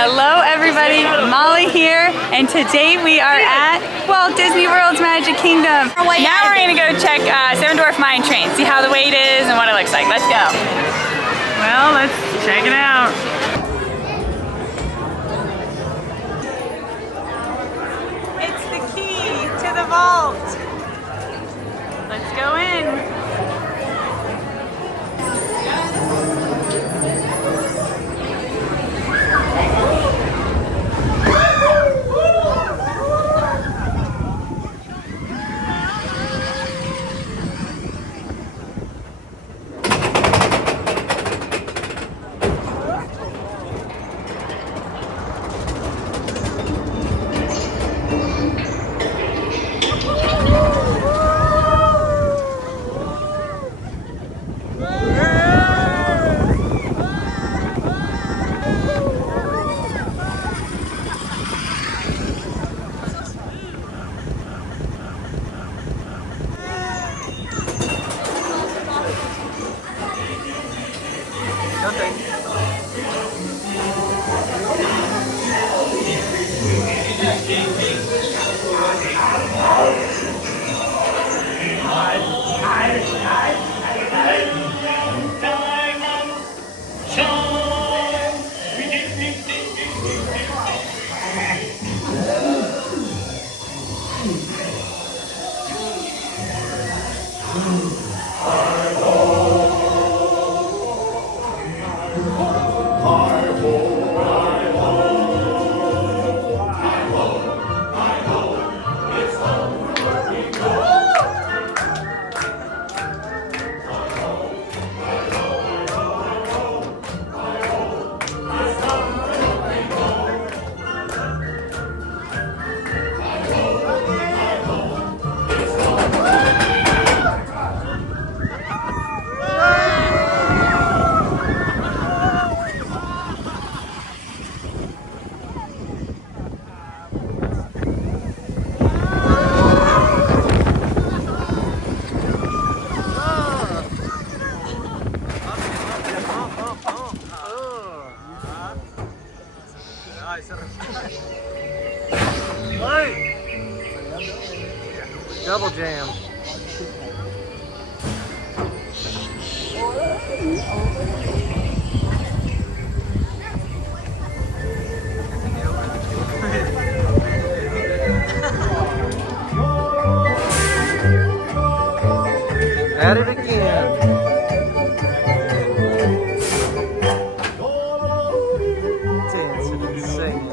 Hello everybody, Molly here, and today we are at Walt Disney World's Magic Kingdom. Now we're gonna go check Seven Dwarf Mine Train, see how the wait is and what it looks like. Let's go. Well, let's check it out. It's the key to the vault. Let's go in. Double jam. At it again. Dancing and singing.